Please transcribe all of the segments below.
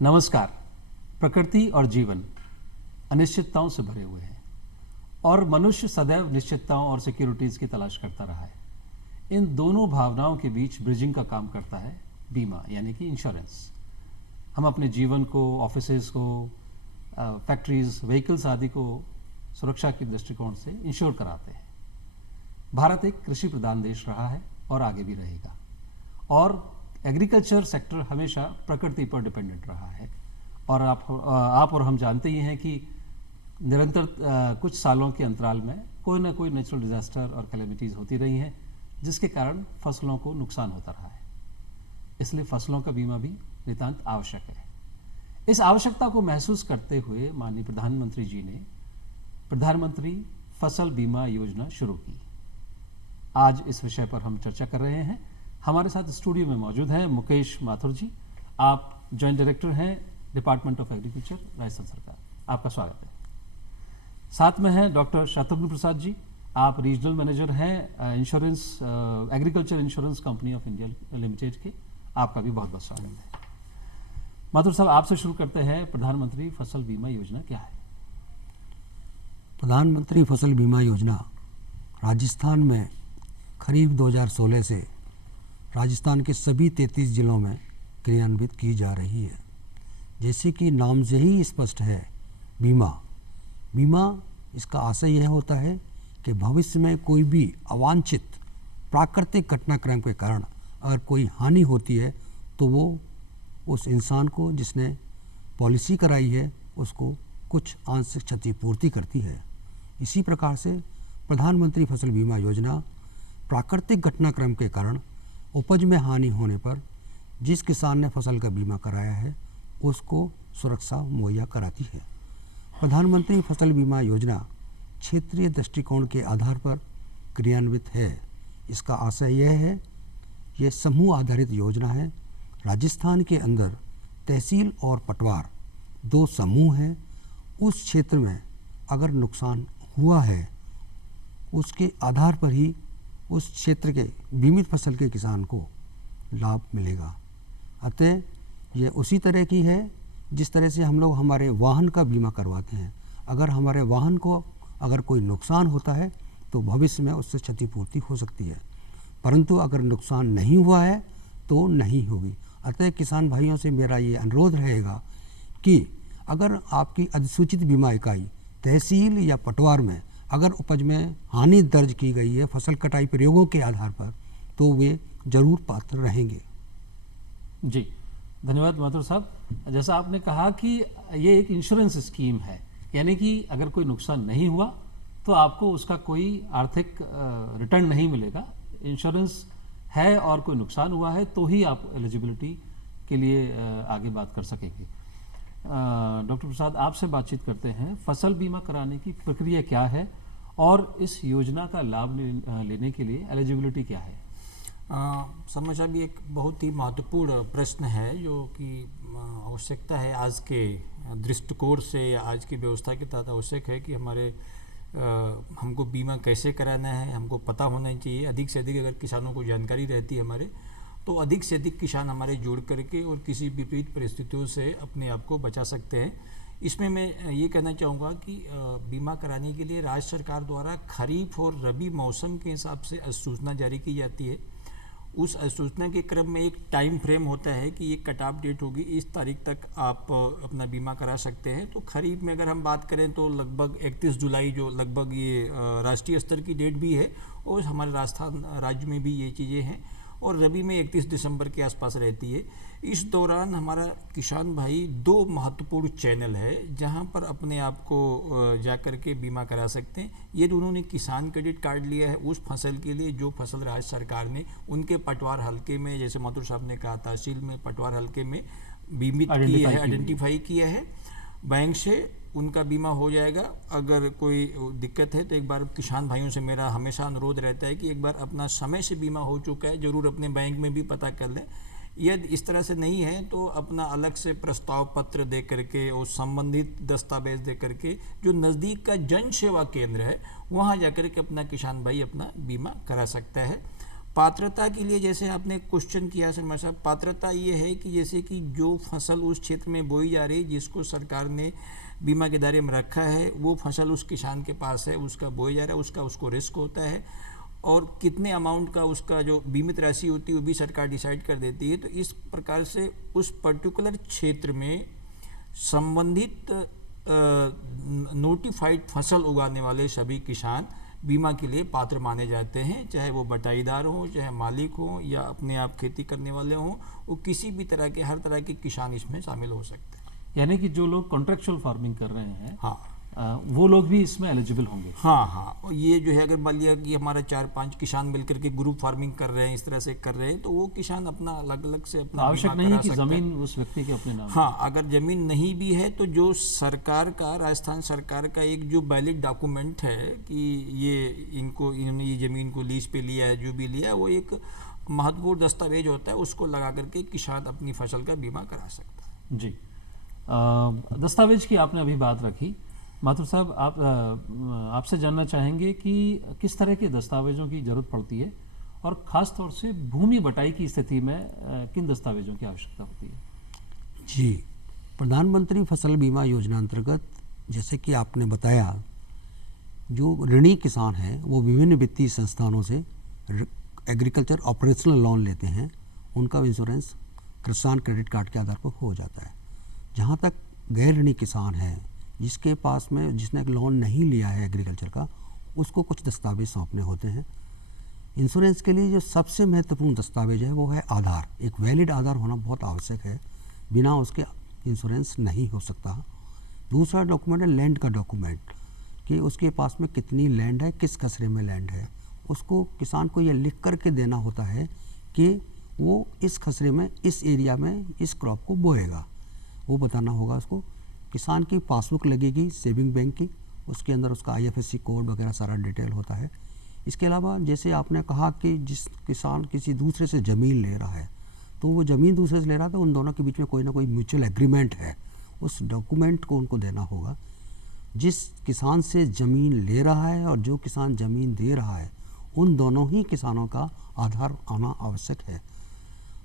नमस्कार। प्रकृति और जीवन अनिश्चितताओं से भरे हुए हैं और मनुष्य सदैव निश्चितताओं और सिक्योरिटीज़ की तलाश करता रहा है। इन दोनों भावनाओं के बीच ब्रिजिंग का काम करता है बीमा, यानी कि इंश्योरेंस। हम अपने जीवन को, ऑफिसेज को, फैक्ट्रीज, व्हीकल्स आदि को सुरक्षा के दृष्टिकोण से इंश्योर कराते हैं। भारत एक कृषि प्रधान देश रहा है और आगे भी रहेगा, और एग्रीकल्चर सेक्टर हमेशा प्रकृति पर डिपेंडेंट रहा है। और आप और हम जानते ही हैं कि निरंतर कुछ सालों के अंतराल में कोई ना कोई नेचुरल डिजास्टर और कैलेमिटीज़ होती रही हैं, जिसके कारण फसलों को नुकसान होता रहा है। इसलिए फसलों का बीमा भी नितांत आवश्यक है। इस आवश्यकता को महसूस करते हुए माननीय प्रधानमंत्री जी ने प्रधानमंत्री फसल बीमा योजना शुरू की। आज इस विषय पर हम चर्चा कर रहे हैं। हमारे साथ स्टूडियो में मौजूद हैं मुकेश माथुर जी। आप जॉइंट डायरेक्टर हैं डिपार्टमेंट ऑफ एग्रीकल्चर, राजस्थान सरकार। आपका स्वागत है। साथ में हैं डॉक्टर शत्रुघ्न प्रसाद जी। आप रीजनल मैनेजर हैं insurance, agriculture insurance company of India limited के। आपका भी बहुत बहुत स्वागत है। माथुर साहब, आपसे शुरू करते हैं। प्रधानमंत्री फसल बीमा योजना क्या है? प्रधानमंत्री फसल बीमा योजना राजस्थान में खरीफ 2016 से राजस्थान के सभी 33 जिलों में क्रियान्वित की जा रही है। जैसे कि नाम से ही स्पष्ट है, बीमा इसका आशय यह होता है कि भविष्य में कोई भी अवांछित प्राकृतिक घटनाक्रम के कारण अगर कोई हानि होती है तो वो उस इंसान को जिसने पॉलिसी कराई है उसको कुछ आंशिक क्षतिपूर्ति करती है। इसी प्रकार से प्रधानमंत्री फसल बीमा योजना प्राकृतिक घटनाक्रम के कारण उपज में हानि होने पर जिस किसान ने फसल का बीमा कराया है उसको सुरक्षा मुहैया कराती है। प्रधानमंत्री फसल बीमा योजना क्षेत्रीय दृष्टिकोण के आधार पर क्रियान्वित है। इसका आशय यह है, यह समूह आधारित योजना है। राजस्थान के अंदर तहसील और पटवार दो समूह हैं। उस क्षेत्र में अगर नुकसान हुआ है उसके आधार पर ही उस क्षेत्र के बीमित फसल के किसान को लाभ मिलेगा। अतः ये उसी तरह की है जिस तरह से हम लोग हमारे वाहन का बीमा करवाते हैं। अगर हमारे वाहन को अगर कोई नुकसान होता है तो भविष्य में उससे क्षतिपूर्ति हो सकती है, परंतु अगर नुकसान नहीं हुआ है तो नहीं होगी। अतः किसान भाइयों से मेरा ये अनुरोध रहेगा कि अगर आपकी अधिसूचित बीमा इकाई तहसील या पटवार में अगर उपज में हानि दर्ज की गई है फसल कटाई प्रयोगों के आधार पर तो वे जरूर पात्र रहेंगे। जी, धन्यवाद माथुर साहब। जैसा आपने कहा कि ये एक इंश्योरेंस स्कीम है, यानी कि अगर कोई नुकसान नहीं हुआ तो आपको उसका कोई आर्थिक रिटर्न नहीं मिलेगा। इंश्योरेंस है और कोई नुकसान हुआ है तो ही आप एलिजिबिलिटी के लिए आगे बात कर सकेंगे। डॉक्टर प्रसाद, आपसे बातचीत करते हैं। फसल बीमा कराने की प्रक्रिया क्या है और इस योजना का लाभ लेने के लिए एलिजिबिलिटी क्या है? समझा भी एक बहुत ही महत्वपूर्ण प्रश्न है जो कि आवश्यकता है आज के दृष्टिकोण से, आज की व्यवस्था के तहत आवश्यक है कि हमारे हमको बीमा कैसे कराना है, हमको पता होना चाहिए। अधिक से अधिक अगर किसानों को जानकारी रहती है हमारे, तो अधिक से अधिक किसान हमारे जुड़ करके और किसी विपरीत परिस्थितियों से अपने आप को बचा सकते हैं। इसमें मैं ये कहना चाहूँगा कि बीमा कराने के लिए राज्य सरकार द्वारा खरीफ और रबी मौसम के हिसाब से अधिसूचना जारी की जाती है। उस अधिसूचना के क्रम में एक टाइम फ्रेम होता है कि ये कट ऑफ डेट होगी, इस तारीख तक आप अपना बीमा करा सकते हैं। तो खरीफ में अगर हम बात करें तो लगभग 31 जुलाई जो लगभग ये राष्ट्रीय स्तर की डेट भी है और हमारे राजस्थान राज्य में भी ये चीज़ें हैं, और रबी में 31 दिसंबर के आसपास रहती है। इस दौरान हमारा किसान भाई दो महत्वपूर्ण चैनल है जहां पर अपने आप को जा कर के बीमा करा सकते हैं। ये दोनों ने किसान क्रेडिट कार्ड लिया है उस फसल के लिए जो फसल राज्य सरकार ने उनके पटवार हल्के में, जैसे माथुर साहब ने कहा, तहसील में पटवार हल्के में बीमित किया है, आइडेंटिफाई किया है। बैंक से उनका बीमा हो जाएगा। अगर कोई दिक्कत है तो एक बार किसान भाइयों से मेरा हमेशा अनुरोध रहता है कि एक बार अपना समय से बीमा हो चुका है ज़रूर अपने बैंक में भी पता कर लें। यदि इस तरह से नहीं है तो अपना अलग से प्रस्ताव पत्र दे करके और संबंधित दस्तावेज दे करके जो नज़दीक का जन सेवा केंद्र है वहाँ जा कर के अपना किसान भाई अपना बीमा करा सकता है। पात्रता के लिए जैसे आपने क्वेश्चन किया शर्मा साहब, पात्रता ये है कि जैसे कि जो फसल उस क्षेत्र में बोई जा रही, जिसको सरकार ने बीमा के दायरे में रखा है, वो फसल उस किसान के पास है, उसका बोया जा रहा है, उसको रिस्क होता है, और कितने अमाउंट का उसका जो बीमित राशि होती है वो भी सरकार डिसाइड कर देती है। तो इस प्रकार से उस पर्टिकुलर क्षेत्र में संबंधित नोटिफाइड फसल उगाने वाले सभी किसान बीमा के लिए पात्र माने जाते हैं, चाहे वो बटाईदार हों, चाहे मालिक हों, या अपने आप खेती करने वाले हों, वो किसी भी तरह के, हर तरह के किसान इसमें शामिल हो सकते हैं। यानी कि जो लोग कॉन्ट्रेक्चुअल फार्मिंग कर रहे हैं, हाँ, वो लोग भी इसमें एलिजिबल होंगे। हाँ हाँ, और ये जो है, अगर मान लिया कि हमारा 4-5 किसान मिलकर के ग्रुप फार्मिंग कर रहे हैं, इस तरह से कर रहे हैं, तो वो किसान अपना अलग अलग से अपना आवश्यक बीमा नहीं है करा कि सकता जमीन उस व्यक्ति के अपने नाम। हाँ, अगर ज़मीन नहीं भी है तो जो सरकार का, राजस्थान सरकार का एक जो वैलिड डॉक्यूमेंट है कि इन्होंने ये ज़मीन को लीज पे लिया है, जो भी लिया है, वो एक महत्वपूर्ण दस्तावेज होता है, उसको लगा करके किसान अपनी फसल का बीमा करा सकता है। जी, दस्तावेज की आपने अभी बात रखी। माथुर साहब, आपसे जानना चाहेंगे कि किस तरह के दस्तावेजों की जरूरत पड़ती है, और ख़ास तौर से भूमि बटाई की स्थिति में किन दस्तावेजों की आवश्यकता होती है? जी, प्रधानमंत्री फसल बीमा योजना अंतर्गत जैसे कि आपने बताया, जो ऋणी किसान हैं वो विभिन्न वित्तीय संस्थानों से एग्रीकल्चर ऑपरेशनल लोन लेते हैं, उनका इंश्योरेंस किसान क्रेडिट कार्ड के आधार पर हो जाता है। जहाँ तक गैर ऋणी किसान है, जिसके पास में, जिसने लोन नहीं लिया है एग्रीकल्चर का, उसको कुछ दस्तावेज सौंपने होते हैं। इंश्योरेंस के लिए जो सबसे महत्वपूर्ण दस्तावेज है वो है आधार। एक वैलिड आधार होना बहुत आवश्यक है, बिना उसके इंश्योरेंस नहीं हो सकता। दूसरा डॉक्यूमेंट है लैंड का डॉक्यूमेंट, कि उसके पास में कितनी लैंड है, किस खसरे में लैंड है। उसको किसान को यह लिख कर के देना होता है कि वो इस खसरे में, इस एरिया में इस क्रॉप को बोएगा, वो बताना होगा उसको। किसान की पासबुक लगेगी सेविंग बैंक की, उसके अंदर उसका IFSC कोड वगैरह सारा डिटेल होता है। इसके अलावा जैसे आपने कहा कि जिस किसान किसी दूसरे से ज़मीन ले रहा है, तो वो ज़मीन दूसरे से ले रहा है, तो उन दोनों के बीच में कोई ना कोई म्यूचुअल एग्रीमेंट है, उस डॉक्यूमेंट को उनको देना होगा। जिस किसान से ज़मीन ले रहा है और जो किसान ज़मीन दे रहा है, उन दोनों ही किसानों का आधार आना आवश्यक है।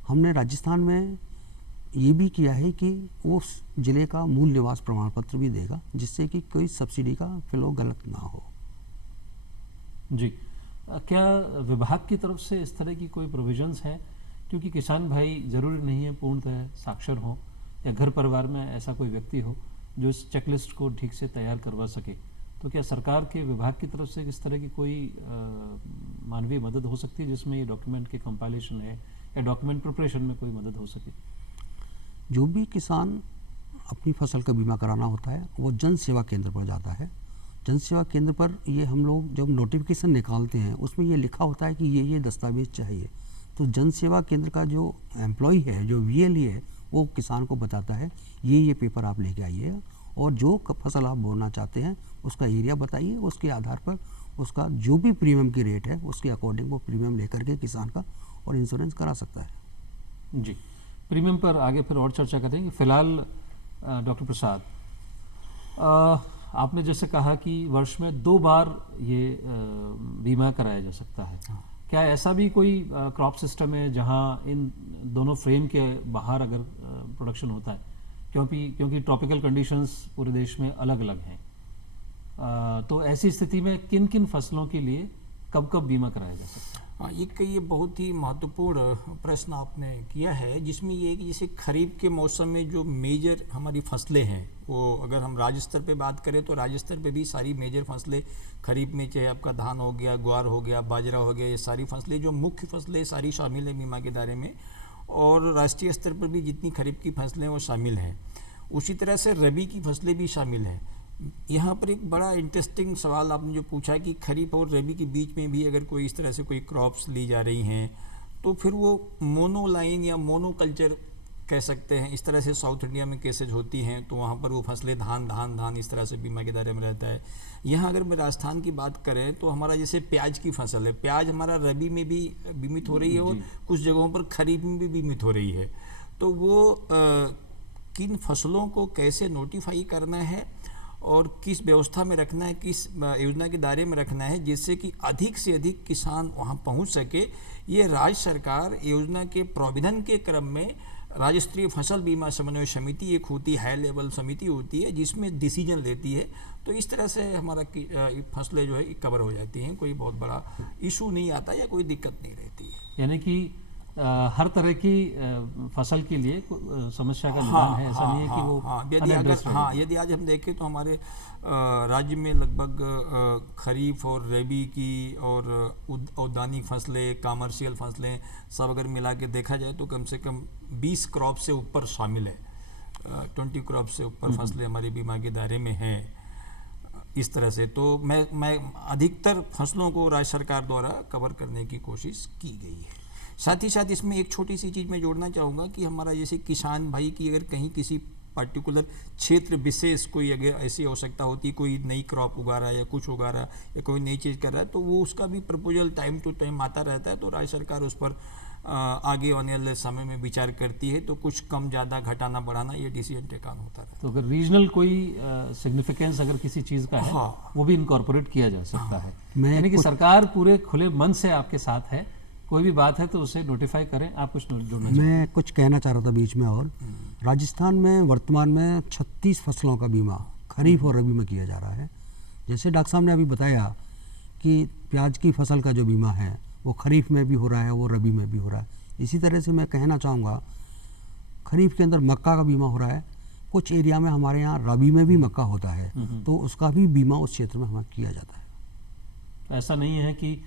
हमने राजस्थान में ये भी किया है कि वो ज़िले का मूल निवास प्रमाण पत्र भी देगा, जिससे कि कोई सब्सिडी का फ्लो गलत ना हो। जी, क्या विभाग की तरफ से इस तरह की कोई प्रोविजंस हैं? क्योंकि किसान भाई ज़रूरी नहीं है पूर्णतः साक्षर हो, या घर परिवार में ऐसा कोई व्यक्ति हो जो इस चेकलिस्ट को ठीक से तैयार करवा सके, तो क्या सरकार के विभाग की तरफ से इस तरह की कोई मानवीय मदद हो सकती है जिसमें ये डॉक्यूमेंट के कंपाइलेशन है, या डॉक्यूमेंट प्रिपरेशन में कोई मदद हो सके? जो भी किसान अपनी फसल का बीमा कराना होता है, वो जन सेवा केंद्र पर जाता है। जन सेवा केंद्र पर ये हम लोग जब नोटिफिकेशन निकालते हैं, उसमें ये लिखा होता है कि ये दस्तावेज चाहिए। तो जन सेवा केंद्र का जो एम्प्लॉय है, जो VLE है, वो किसान को बताता है ये पेपर आप लेके आइए, और जो फसल आप बोना चाहते हैं उसका एरिया बताइए, उसके आधार पर उसका जो भी प्रीमियम की रेट है उसके अकॉर्डिंग वो प्रीमियम लेकर के किसान का और इंश्योरेंस करा सकता है। जी, प्रीमियम पर आगे फिर और चर्चा करेंगे। फिलहाल डॉक्टर प्रसाद, आपने जैसे कहा कि वर्ष में 2 बार ये बीमा कराया जा सकता है। क्या ऐसा भी कोई क्रॉप सिस्टम है जहां इन दोनों फ्रेम के बाहर अगर प्रोडक्शन होता है, क्योंकि ट्रॉपिकल कंडीशंस पूरे देश में अलग अलग हैं, तो ऐसी स्थिति में किन किन फसलों के लिए कब कब बीमा कराया जा सकता है? हाँ, ये बहुत ही महत्वपूर्ण प्रश्न आपने किया है, जिसमें ये कि जैसे खरीफ के मौसम में जो मेजर हमारी फसलें हैं, वो अगर हम राज्य स्तर पे बात करें तो राज्य स्तर पे भी सारी मेजर फसलें खरीफ में, चाहे आपका धान हो गया, ग्वार हो गया, बाजरा हो गया, ये सारी फसलें जो मुख्य फसलें सारी शामिल हैं बीमा के दायरे में, और राष्ट्रीय स्तर पर भी जितनी खरीफ की फसलें वो शामिल हैं। उसी तरह से रबी की फसलें भी शामिल हैं। यहाँ पर एक बड़ा इंटरेस्टिंग सवाल आपने जो पूछा कि खरीफ और रबी के बीच में भी अगर कोई इस तरह से कोई क्रॉप्स ली जा रही हैं, तो फिर वो मोनोलाइन या मोनोकल्चर कह सकते हैं। इस तरह से साउथ इंडिया में केसेज होती हैं, तो वहाँ पर वो फसलें धान इस तरह से बीमा के दायरे में रहता है। यहाँ अगर मैं राजस्थान की बात करें तो हमारा जैसे प्याज की फसल है, प्याज हमारा रबी में भी बीमित हो रही है और कुछ जगहों पर खरीफ में भी बीमित हो रही है। तो वो किन फसलों को कैसे नोटिफाई करना है और किस व्यवस्था में रखना है, किस योजना के दायरे में रखना है, जिससे कि अधिक से अधिक किसान वहाँ पहुँच सके। ये राज्य सरकार योजना के प्रोविधन के क्रम में राज्य स्तरीय फसल बीमा समन्वय समिति एक होती, हाई लेवल समिति होती है जिसमें डिसीजन लेती है। तो इस तरह से हमारा फसलें जो है कवर हो जाती हैं, कोई बहुत बड़ा इशू नहीं आता या कोई दिक्कत नहीं रहती है। यानी कि हर तरह की फसल के लिए समस्या का निदान है, ऐसा नहीं है कि वो यदि आज हम देखें तो हमारे राज्य में लगभग खरीफ और रबी की और उद्यानी फसलें, कमर्शियल फसलें सब अगर मिला के देखा जाए तो कम से कम 20 क्रॉप से ऊपर शामिल है। 20 क्रॉप से ऊपर फसलें हमारी बीमा के दायरे में हैं। इस तरह से तो मैं अधिकतर फसलों को राज्य सरकार द्वारा कवर करने की कोशिश की गई है। साथ ही साथ इसमें एक छोटी सी चीज़ मैं जोड़ना चाहूँगा कि हमारा जैसे किसान भाई की अगर कहीं किसी पर्टिकुलर क्षेत्र विशेष कोई अगर ऐसी आवश्यकता होती है, कोई नई क्रॉप उगा रहा है या कुछ उगा रहा है या कोई नई चीज़ कर रहा है, तो वो उसका भी प्रपोजल टाइम टू टाइम आता रहता है। तो राज्य सरकार उस पर आगे आने वाले समय में विचार करती है, तो कुछ कम ज़्यादा घटाना बढ़ाना ये डिसीजन टेकन होता है। तो अगर रीजनल कोई सिग्निफिकेंस अगर किसी चीज़ का है वो भी इनकॉर्पोरेट किया जा सकता है। यानी कि सरकार पूरे खुले मन से आपके साथ है, कोई भी बात है तो उसे नोटिफाई करें। आप कुछ जोड़ना चाहिए? मैं कुछ कहना चाह रहा था बीच में। और राजस्थान में वर्तमान में 36 फसलों का बीमा खरीफ और रबी में किया जा रहा है। जैसे डॉक्टर साहब ने अभी बताया कि प्याज की फसल का जो बीमा है वो खरीफ में भी हो रहा है, वो रबी में भी हो रहा है। इसी तरह से मैं कहना चाहूँगा खरीफ के अंदर मक्का का बीमा हो रहा है। कुछ एरिया में हमारे यहाँ रबी में भी मक्का होता है, तो उसका भी बीमा उस क्षेत्र में हमें किया जाता है। ऐसा नहीं है कि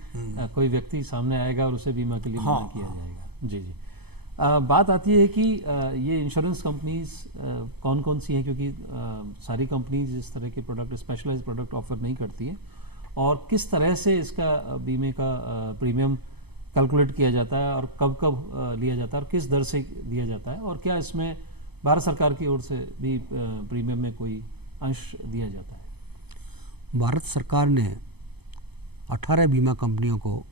कोई व्यक्ति सामने आएगा और उसे बीमा के लिए मना किया जाएगा। जी जी। बात आती है कि ये इंश्योरेंस कंपनीज कौन कौन सी हैं, क्योंकि सारी कंपनीज इस तरह के प्रोडक्ट, स्पेशलाइज्ड प्रोडक्ट ऑफर नहीं करती हैं, और किस तरह से इसका बीमे का प्रीमियम कैलकुलेट किया जाता है और कब कब लिया जाता है और किस दर से दिया जाता है, और क्या इसमें भारत सरकार की ओर से भी प्रीमियम में कोई अंश दिया जाता है? भारत सरकार ने 18 बीमा कंपनियों को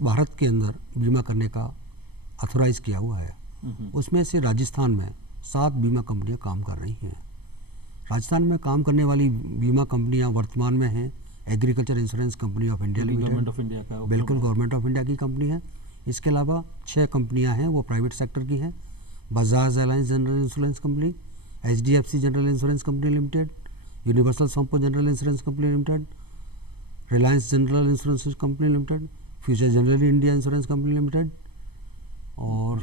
भारत के अंदर बीमा करने का ऑथोराइज किया हुआ है। उसमें से राजस्थान में 7 बीमा कंपनियां काम कर रही हैं। राजस्थान में काम करने वाली बीमा कंपनियां वर्तमान में हैं agriculture insurance company of India limited, government of India का, बिल्कुल गवर्नमेंट ऑफ इंडिया की कंपनी है। इसके अलावा 6 कंपनियां हैं वो प्राइवेट सेक्टर की हैं। Bajaj Allianz general insurance company, HDFC general insurance company limited, universal Sompo general insurance company limited, Reliance general insurance company limited, future general India insurance company limited और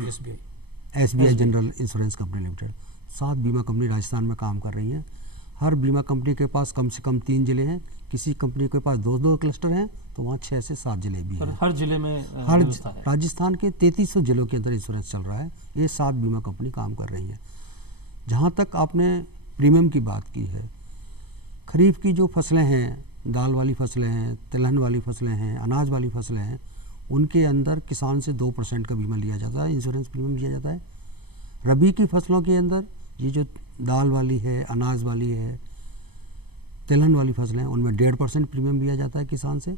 SBI general insurance company limited. 7 बीमा company Rajasthan में काम कर रही हैं। हर बीमा company के पास कम से कम 3 जिले हैं। किसी कंपनी के पास 2-2 क्लस्टर हैं, तो वहाँ 6 से 7 जिले भी हैं। हर जिले में हर राजस्थान के 3300 जिलों के अंदर इंश्योरेंस चल रहा है। ये 7 बीमा कंपनी काम कर रही हैं। जहाँ तक आपने प्रीमियम की बात की है, खरीफ की जो फसलें हैं, दाल वाली फसलें हैं, तिलहन वाली फसलें हैं, अनाज वाली फसलें हैं, उनके अंदर किसान से 2% का बीमा लिया जाता है, इंश्योरेंस प्रीमियम लिया जाता है। रबी की फसलों के अंदर ये जो दाल वाली है, अनाज वाली है, तिलहन वाली फसलें हैं, उनमें 1.5% प्रीमियम लिया जाता है किसान से।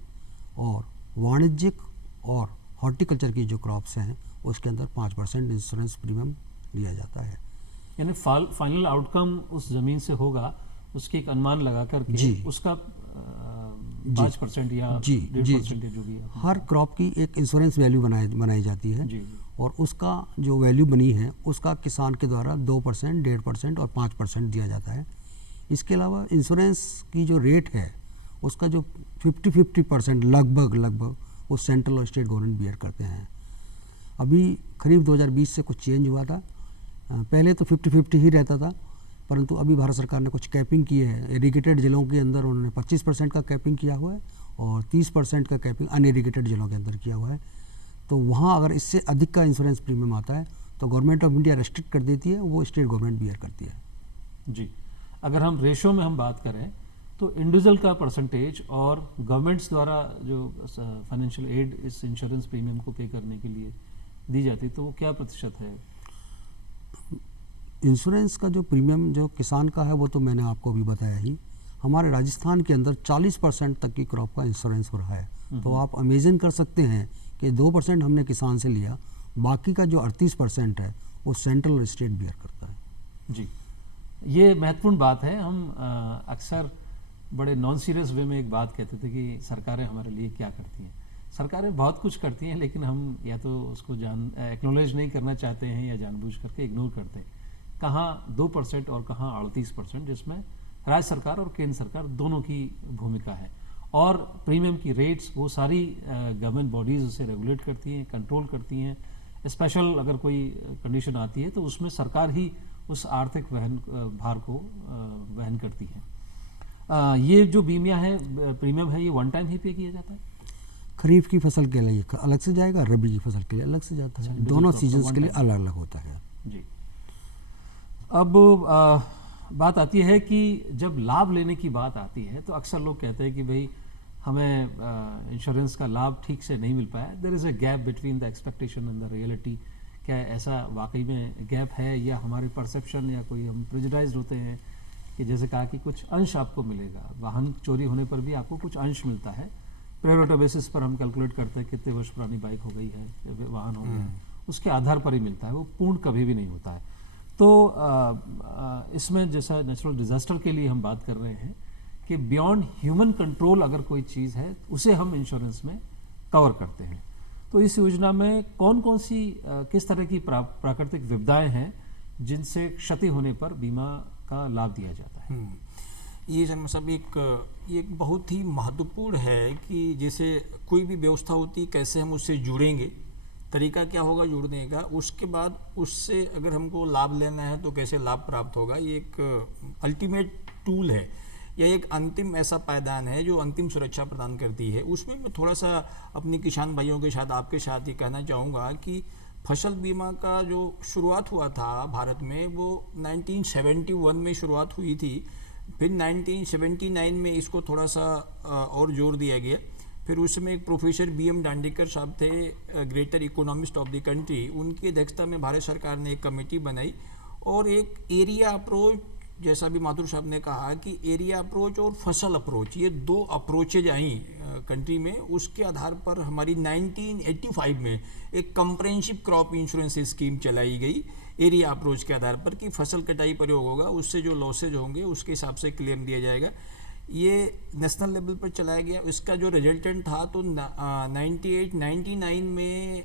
और वाणिज्यिक और हॉर्टिकल्चर की जो क्रॉप्स हैं उसके अंदर 5% इंश्योरेंस प्रीमियम लिया जाता है। यानी फाइनल आउटकम उस जमीन से होगा, उसकी एक अनुमान लगा करके उसका 5% या 1.5% जो भी है, हर क्रॉप की एक इंश्योरेंस वैल्यू बनाई जाती है और उसका जो वैल्यू बनी है उसका किसान के द्वारा 2%, 1.5% और 5% दिया जाता है। इसके अलावा इंश्योरेंस की जो रेट है उसका जो 50% लगभग वो सेंट्रल और स्टेट गवर्नमेंट बियर करते हैं। अभी खरीफ 2020 से कुछ चेंज हुआ था। पहले तो 50-50 ही रहता था, परंतु अभी भारत सरकार ने कुछ कैपिंग की है। इरिगेटेड जिलों के अंदर उन्होंने 25% का कैपिंग किया हुआ है और 30% का कैपिंग अनइरिगेटेड जिलों के अंदर किया हुआ है। तो वहाँ अगर इससे अधिक का इंश्योरेंस प्रीमियम आता है तो गवर्नमेंट ऑफ इंडिया रेस्ट्रिक्ट कर देती है, वो स्टेट गवर्नमेंट बियर करती है। जी, अगर हम रेशो में हम बात करें तो इंडिविजुअल का परसेंटेज और गवर्नमेंट्स द्वारा जो फाइनेंशियल एड इस इंश्योरेंस प्रीमियम को पे करने के लिए दी जाती है, तो वो क्या प्रतिशत है? इंश्योरेंस का जो प्रीमियम जो किसान का है वो तो मैंने आपको भी बताया ही। हमारे राजस्थान के अंदर 40% तक की क्रॉप का इंश्योरेंस हो रहा है। तो आप इमेजिन कर सकते हैं कि 2% हमने किसान से लिया, बाकी का जो 38% है वो सेंट्रल और स्टेट बियर करता है। जी, ये महत्वपूर्ण बात है। हम अक्सर बड़े नॉन सीरियस वे में एक बात कहते थे कि सरकारें हमारे लिए क्या करती हैं। सरकारें बहुत कुछ करती हैं, लेकिन हम या तो उसको एक्नॉलेज नहीं करना चाहते हैं या जानबूझ करके इग्नोर करते हैं। कहाँ 2% और कहाँ 38%, जिसमें राज्य सरकार और केंद्र सरकार दोनों की भूमिका है। और प्रीमियम की रेट्स वो सारी गवर्नमेंट बॉडीज़ उसे रेगुलेट करती हैं, कंट्रोल करती हैं। स्पेशल अगर कोई कंडीशन आती है तो उसमें सरकार ही उस आर्थिक भार को वहन करती है। ये जो बीमिया है, प्रीमियम है, ये वन टाइम ही पे किया जाता है। खरीफ की फसल के लिए अलग से जाएगा, रबी की फसल के लिए अलग से जाता है। दोनों सीजन्स के लिए अलग अलग होता है जी। अब बात आती है कि जब लाभ लेने की बात आती है तो अक्सर लोग कहते हैं कि भाई हमें इंश्योरेंस का लाभ ठीक से नहीं मिल पाया। There is a gap between the expectation and the reality. क्या ऐसा वाकई में गैप है, या हमारे परसेप्शन, या कोई हम प्रेजुडाइज्ड होते हैं कि जैसे कहा कि कुछ अंश आपको मिलेगा, वाहन चोरी होने पर भी आपको कुछ अंश मिलता है। प्रेरोटा बेसिस पर हम कैलकुलेट करते हैं कितने वर्ष पुरानी बाइक हो गई है, वाहन हो गया, उसके आधार पर ही मिलता है, वो पूर्ण कभी भी नहीं होता है। तो इसमें जैसा नेचुरल डिजास्टर के लिए हम बात कर रहे हैं कि बियॉन्ड ह्यूमन कंट्रोल अगर कोई चीज़ है उसे हम इंश्योरेंस में कवर करते हैं। तो इस योजना में कौन कौन सी किस तरह की प्राकृतिक विपदाएं हैं जिनसे क्षति होने पर बीमा का लाभ दिया जाता है? ये सब एक बहुत ही महत्वपूर्ण है कि जैसे कोई भी व्यवस्था होती है, कैसे हम उससे जुड़ेंगे, तरीका क्या होगा जुड़ने का, उसके बाद उससे अगर हमको लाभ लेना है तो कैसे लाभ प्राप्त होगा। ये एक अल्टीमेट टूल है, यह एक अंतिम ऐसा पायदान है जो अंतिम सुरक्षा प्रदान करती है। उसमें मैं थोड़ा सा अपने किसान भाइयों के साथ, आपके साथ ये कहना चाहूँगा कि फसल बीमा का जो शुरुआत हुआ था भारत में, वो 1971 में शुरुआत हुई थी। फिर 1979 में इसको थोड़ा सा और जोर दिया गया। फिर उस समय एक प्रोफेसर BM दांडेकर साहब थे, greater economist of the country, उनकी अध्यक्षता में भारत सरकार ने एक कमेटी बनाई और एक एरिया अप्रोच, जैसा भी माथुर साहब ने कहा कि एरिया अप्रोच और फसल अप्रोच, ये दो अप्रोचेज आई कंट्री में। उसके आधार पर हमारी 1985 में एक कम्प्रहेंसिव क्रॉप इंश्योरेंस स्कीम चलाई गई एरिया अप्रोच के आधार पर कि फसल कटाई प्रयोग होगा, उससे जो लॉसेज होंगे उसके हिसाब से क्लेम दिया जाएगा। ये नेशनल लेवल पर चलाया गया। इसका जो रिजल्टेंट था तो 98-99 में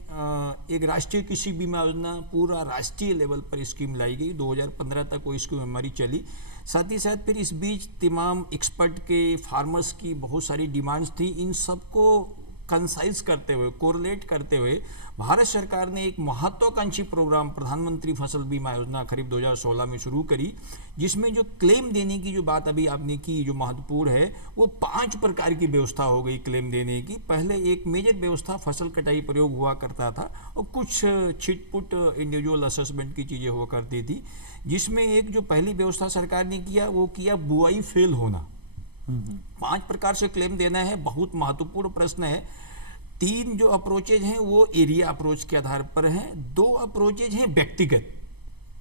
एक राष्ट्रीय कृषि बीमा योजना पूरा राष्ट्रीय लेवल पर स्कीम लाई गई। 2015 तक वो स्कीम हमारी चली। साथ ही साथ फिर इस बीच तमाम एक्सपर्ट के, फार्मर्स की बहुत सारी डिमांड्स थी। इन सबको कंसाइज करते हुए, कोरिलेट करते हुए भारत सरकार ने एक महत्वाकांक्षी प्रोग्राम प्रधानमंत्री फसल बीमा योजना खरीफ 2016 में शुरू करी, जिसमें जो क्लेम देने की जो बात अभी आपने की, जो महत्वपूर्ण है, वो 5 प्रकार की व्यवस्था हो गई क्लेम देने की। पहले एक मेजर व्यवस्था फसल कटाई प्रयोग हुआ करता था और कुछ छिटपुट इंडिविजुअल असेसमेंट की चीज़ें हुआ करती थी, जिसमें एक जो पहली व्यवस्था सरकार ने किया वो किया बुआई फेल होना। 5 प्रकार से क्लेम देना है, बहुत महत्वपूर्ण प्रश्न है। 3 जो अप्रोचेज हैं वो एरिया अप्रोच के आधार पर हैं। 2 अप्रोचेज हैं व्यक्तिगत,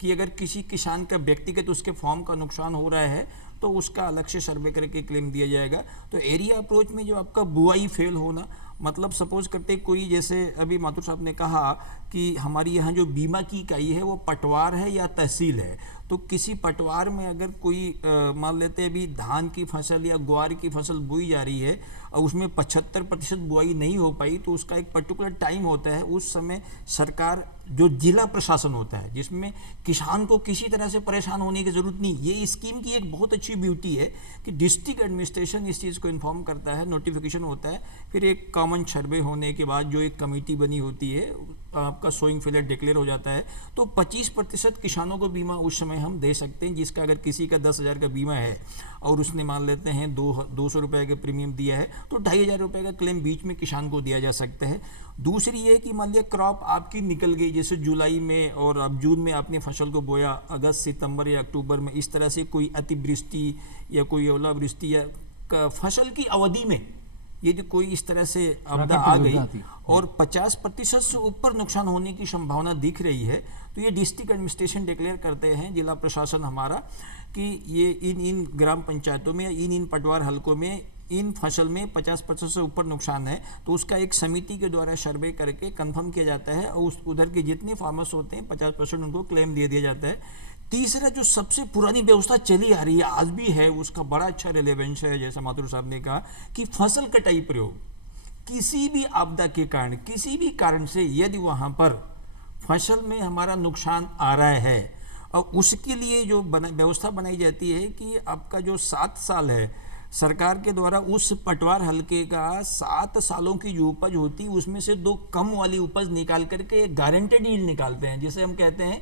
कि अगर किसी किसान का व्यक्तिगत उसके फॉर्म का नुकसान हो रहा है तो उसका अलग से सर्वे करके क्लेम दिया जाएगा। तो एरिया अप्रोच में जो आपका बुआई फेल होना, मतलब सपोज करते कोई, जैसे अभी माथुर साहब ने कहा कि हमारी यहाँ जो बीमा की इकाई है वो पटवार है या तहसील है, तो किसी पटवार में अगर कोई मान लेते हैं अभी धान की फसल या ग्वार की फसल बोई जा रही है और उसमें 75% बुआई नहीं हो पाई, तो उसका एक पर्टिकुलर टाइम होता है। उस समय सरकार, जो जिला प्रशासन होता है, जिसमें किसान को किसी तरह से परेशान होने की ज़रूरत नहीं। ये स्कीम की एक बहुत अच्छी ब्यूटी है कि डिस्ट्रिक्ट एडमिनिस्ट्रेशन इस चीज़ को इन्फॉर्म करता है, नोटिफिकेशन होता है, फिर एक कॉमन सर्वे होने के बाद जो एक कमेटी बनी होती है, आपका सोइंग फेलियर डिक्लेयर हो जाता है, तो 25% किसानों को बीमा उस समय हम दे सकते हैं। जिसका अगर किसी का 10,000 का बीमा है और उसने मान लेते हैं 200 रुपये का प्रीमियम दिया है, तो 2,500 रुपये का क्लेम बीच में किसान को दिया जा सकता है। दूसरी ये कि मान लिया क्रॉप आपकी निकल गई, जैसे जुलाई में और अब जून में आपने फसल को बोया, अगस्त, सितंबर या अक्टूबर में इस तरह से कोई अतिवृष्टि या कोई ओलावृष्टि या फसल की अवधि में यदि कोई इस तरह से आपदा आ गई और 50% से ऊपर नुकसान होने की संभावना दिख रही है, तो ये डिस्ट्रिक्ट एडमिनिस्ट्रेशन डिक्लेयर करते हैं, जिला प्रशासन हमारा, कि ये इन ग्राम पंचायतों में, इन पटवार हलकों में इन फसल में 50% से ऊपर नुकसान है, तो उसका एक समिति के द्वारा सर्वे करके कंफर्म किया जाता है और उधर के जितने फार्मर्स होते हैं 50% उनको क्लेम दे दिया जाता है। तीसरा जो सबसे पुरानी व्यवस्था चली आ रही है, आज भी है, उसका बड़ा अच्छा रिलेवेंस है, जैसा माथुर साहब ने कहा कि फसल कटाई प्रयोग किसी भी आपदा के कारण, किसी भी कारण से यदि वहाँ पर फसल में हमारा नुकसान आ रहा है और उसके लिए जो व्यवस्था बनाई जाती है कि आपका जो 7 साल है सरकार के द्वारा उस पटवार हल्के का 7 सालों की जो उपज होती है उसमें से 2 कम वाली उपज निकाल करके एक गारंटेड यील्ड निकालते हैं, जिसे हम कहते हैं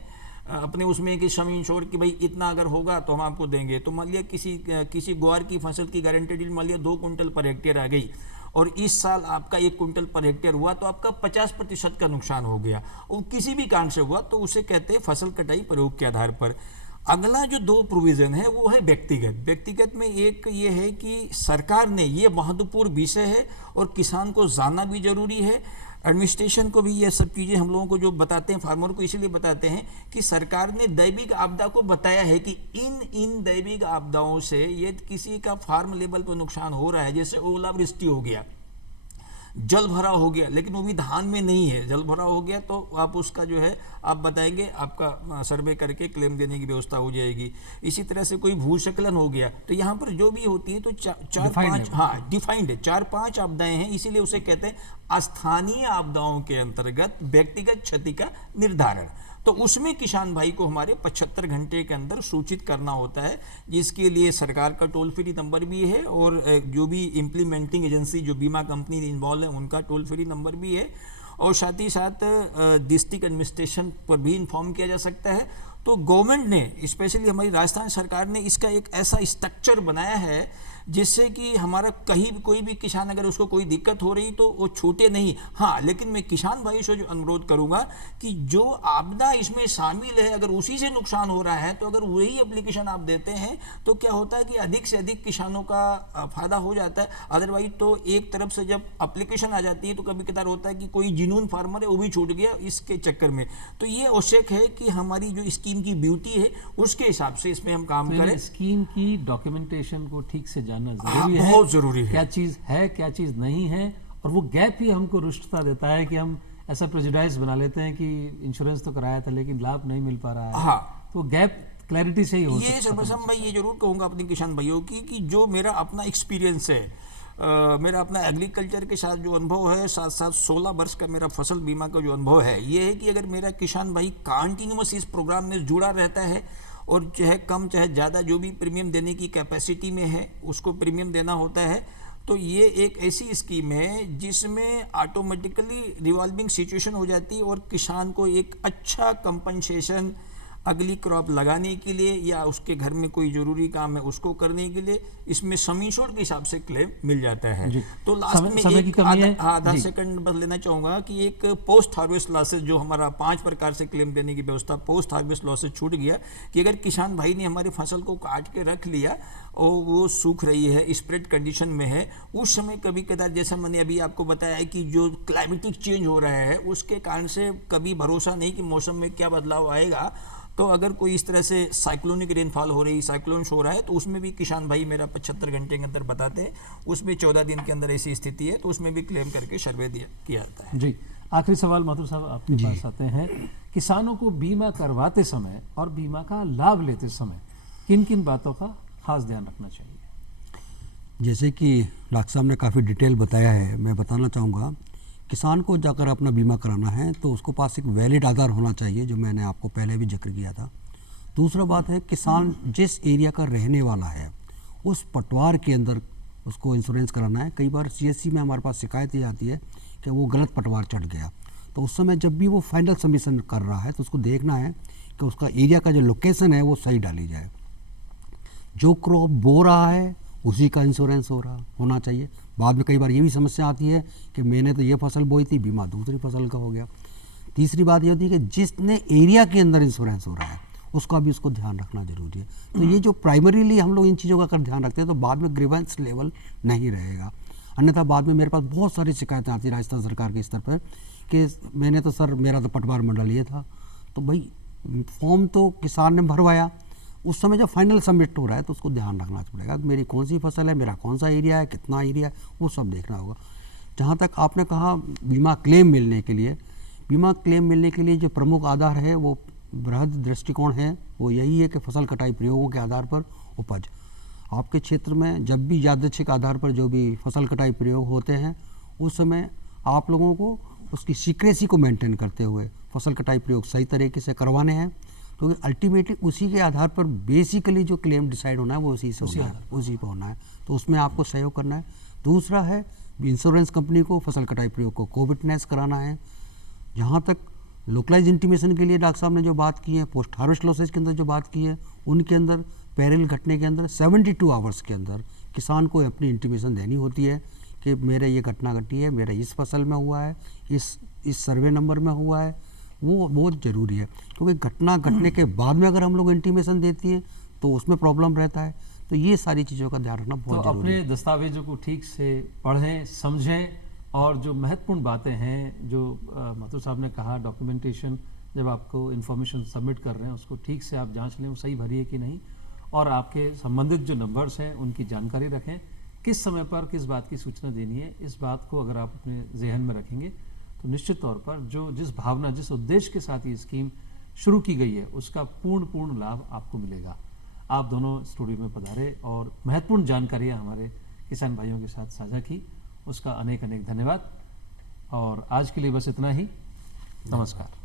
अपने उसमें कि सम इंश्योर कि भाई इतना अगर होगा तो हम आपको देंगे। तो मान लिया किसी ग्वार की फसल की गारंटेड यील्ड मान लिया 2 कुंटल पर हेक्टेयर आ गई और इस साल आपका 1 कुंटल पर हेक्टेयर हुआ तो आपका 50% का नुकसान हो गया और किसी भी कारण से हुआ तो उसे कहते हैं फसल कटाई प्रयोग के आधार पर। अगला जो 2 प्रोविज़न है वो है व्यक्तिगत में एक ये है कि सरकार ने, ये महत्वपूर्ण विषय है और किसान को जानना भी जरूरी है, एडमिनिस्ट्रेशन को भी ये सब चीज़ें हम लोगों को जो बताते हैं, फार्मर को इसलिए बताते हैं कि सरकार ने दैविक आपदा को बताया है कि इन दैविक आपदाओं से यदि किसी का फार्म लेवल पर नुकसान हो रहा है, जैसे ओलावृष्टि हो गया, जल भराव हो गया, लेकिन वो भी धान में नहीं है, जल भराव हो गया तो आप उसका जो है आप बताएंगे, आपका सर्वे करके क्लेम देने की व्यवस्था हो जाएगी। इसी तरह से कोई भूस्खलन हो गया तो यहाँ पर जो भी होती है तो 4-5 हाँ डिफाइंड है, 4-5 आपदाएं हैं, इसीलिए उसे कहते हैं स्थानीय आपदाओं के अंतर्गत व्यक्तिगत क्षति का निर्धारण। तो उसमें किसान भाई को हमारे 75 घंटे के अंदर सूचित करना होता है, जिसके लिए सरकार का टोल फ्री नंबर भी है और जो भी इम्प्लीमेंटिंग एजेंसी जो बीमा कंपनी इन्वॉल्व है उनका टोल फ्री नंबर भी है और साथ ही साथ डिस्ट्रिक्ट एडमिनिस्ट्रेशन पर भी इन्फॉर्म किया जा सकता है। तो गवर्नमेंट ने, स्पेशली हमारी राजस्थान सरकार ने इसका एक ऐसा स्ट्रक्चर बनाया है जिससे कि हमारा कहीं भी कोई भी किसान अगर उसको कोई दिक्कत हो रही तो वो छूटे नहीं। हाँ, लेकिन मैं किसान भाई से जो अनुरोध करूंगा कि जो आपदा इसमें शामिल है अगर उसी से नुकसान हो रहा है तो अगर वही एप्लीकेशन आप देते हैं तो क्या होता है कि अधिक से अधिक किसानों का फायदा हो जाता है। अदरवाइज तो एक तरफ से जब एप्लीकेशन आ जाती है तो कभी कदार होता है कि कोई जिनून फार्मर है वो भी छूट गया इसके चक्कर में। तो ये आवश्यक है कि हमारी जो स्कीम की ब्यूटी है उसके हिसाब से इसमें हम काम करें। स्कीम की डॉक्यूमेंटेशन को ठीक से जानना जरूरी है, बहुत जरूरी है, क्या चीज है क्या चीज नहीं है, और वो गैप ही हमको रुष्टता देता है कि हम ऐसा प्रेजुडाइज बना लेते हैं कि इंश्योरेंस तो कराया था लेकिन लाभ नहीं मिल पा रहा है। हाँ, तो गैप क्लैरिटी से ही हो सकता है। ये सर्वप्रथम मैं ये जरूर कहूँगा अपने किसान भाइयों की कि जो मेरा अपना एक्सपीरियंस है, मेरा अपना एग्रीकल्चर के साथ जो अनुभव है, साथ साथ 16 वर्ष का मेरा फसल बीमा का जो अनुभव है, ये है कि अगर मेरा किसान भाई कंटिन्यूअस इस प्रोग्राम में जुड़ा रहता है और चाहे कम चाहे ज़्यादा जो भी प्रीमियम देने की कैपेसिटी में है उसको प्रीमियम देना होता है, तो ये एक ऐसी स्कीम है जिसमें ऑटोमेटिकली रिवॉल्विंग सिचुएशन हो जाती है और किसान को एक अच्छा कंपनसेशन अगली क्रॉप लगाने के लिए या उसके घर में कोई जरूरी काम है उसको करने के लिए इसमें समीशोर के हिसाब से क्लेम मिल जाता है। तो लास्ट में एक आधा सेकंड बस लेना चाहूँगा कि एक पोस्ट हार्वेस्ट लॉसेज जो हमारा 5 प्रकार से क्लेम देने की व्यवस्था, पोस्ट हार्वेस्ट लॉसेज छूट गया कि अगर किसान भाई ने हमारी फसल को काट के रख लिया और वो सूख रही है, स्प्रेड कंडीशन में है, उस समय कभी कदार जैसा मैंने अभी आपको बताया है कि जो क्लाइमेटिक चेंज हो रहा है उसके कारण से कभी भरोसा नहीं कि मौसम में क्या बदलाव आएगा, तो अगर कोई इस तरह से साइक्लोनिक रेनफॉल हो रही, साइक्लोन्स हो रहा है तो उसमें भी किसान भाई मेरा 75 घंटे के अंदर बताते हैं, उसमें 14 दिन के अंदर ऐसी स्थिति है तो उसमें भी क्लेम करके सर्वे किया जाता है। जी, आखिरी सवाल माथुर साहब आपके पास आते हैं। किसानों को बीमा करवाते समय और बीमा का लाभ लेते समय किन किन बातों का खास ध्यान रखना चाहिए? जैसे कि डॉक्टर साहब ने काफ़ी डिटेल बताया है, मैं बताना चाहूँगा किसान को जाकर अपना बीमा कराना है तो उसको पास एक वैलिड आधार होना चाहिए, जो मैंने आपको पहले भी जिक्र किया था। दूसरा बात है किसान जिस एरिया का रहने वाला है उस पटवार के अंदर उसको इंश्योरेंस कराना है। कई बार CSC में हमारे पास शिकायत ये आती है कि वो गलत पटवार चढ़ गया, तो उस समय जब भी वो फाइनल सबमिशन कर रहा है तो उसको देखना है कि उसका एरिया का जो लोकेशन है वो सही डाली जाए। जो क्रॉप बो रहा है उसी का इंश्योरेंस होना चाहिए। बाद में कई बार ये भी समस्या आती है कि मैंने तो ये फसल बोई थी, बीमा दूसरी फसल का हो गया। तीसरी बात ये होती है कि जिसने एरिया के अंदर इंश्योरेंस हो रहा है उसका भी उसको ध्यान रखना जरूरी है। तो ये जो प्राइमरीली हम लोग इन चीज़ों का अगर ध्यान रखते हैं तो बाद में ग्रीवेंस लेवल नहीं रहेगा। अन्यथा बाद में मेरे पास बहुत सारी शिकायतें आती है राजस्थान सरकार के स्तर पर कि मैंने तो सर मेरा तो पटवार मंडल ये था, तो भाई फॉर्म तो किसान ने भरवाया, उस समय जब फाइनल सबमिट हो रहा है तो उसको ध्यान रखना पड़ेगा मेरी कौन सी फसल है, मेरा कौन सा एरिया है, कितना एरिया है, वो सब देखना होगा। जहाँ तक आपने कहा बीमा क्लेम मिलने के लिए, बीमा क्लेम मिलने के लिए जो प्रमुख आधार है वो बृहद दृष्टिकोण है वो यही है कि फसल कटाई प्रयोगों के आधार पर उपज। आपके क्षेत्र में जब भी यादृच्छिक आधार पर जो भी फसल कटाई प्रयोग होते हैं उस समय आप लोगों को उसकी सीक्रेसी को मेंटेन करते हुए फसल कटाई प्रयोग सही तरीके से करवाने हैं, क्योंकि अल्टीमेटली उसी के आधार पर बेसिकली जो क्लेम डिसाइड होना है वो उसी से होना है, उसी पर होना है। तो उसमें आपको सहयोग करना है। दूसरा है इंश्योरेंस कंपनी को फसल कटाई प्रयोग को कोविटनेस कराना है। जहाँ तक लोकलाइज इंटीमेशन के लिए डॉक्टर साहब ने जो बात की है, पोस्ट हार्वेस्ट लॉसेज के अंदर जो बात की है, उनके अंदर पेरिल घटने के अंदर 72 आवर्स के अंदर किसान को अपनी इंटीमेशन देनी होती है कि मेरे ये घटना घटी है, मेरे इस फसल में हुआ है, इस सर्वे नंबर में हुआ है। वो बहुत ज़रूरी है, क्योंकि घटना घटने के बाद में अगर हम लोग इंटीमेशन देती हैं तो उसमें प्रॉब्लम रहता है। तो ये सारी चीज़ों का ध्यान रखना बहुत तो जरूरी है। अपने दस्तावेजों को ठीक से पढ़ें, समझें, और जो महत्वपूर्ण बातें हैं जो माथुर साहब ने कहा, डॉक्यूमेंटेशन जब आपको इन्फॉर्मेशन सबमिट कर रहे हैं उसको ठीक से आप जांच लें वो सही भरी है कि नहीं, और आपके संबंधित जो नंबर्स हैं उनकी जानकारी रखें, किस समय पर किस बात की सूचना देनी है। इस बात को अगर आप अपने जहन में रखेंगे तो निश्चित तौर पर जो जिस भावना जिस उद्देश्य के साथ ये स्कीम शुरू की गई है उसका पूर्ण लाभ आपको मिलेगा। आप दोनों स्टूडियो में पधारे और महत्वपूर्ण जानकारियाँ हमारे किसान भाइयों के साथ साझा की, उसका अनेक धन्यवाद। और आज के लिए बस इतना ही। नमस्कार।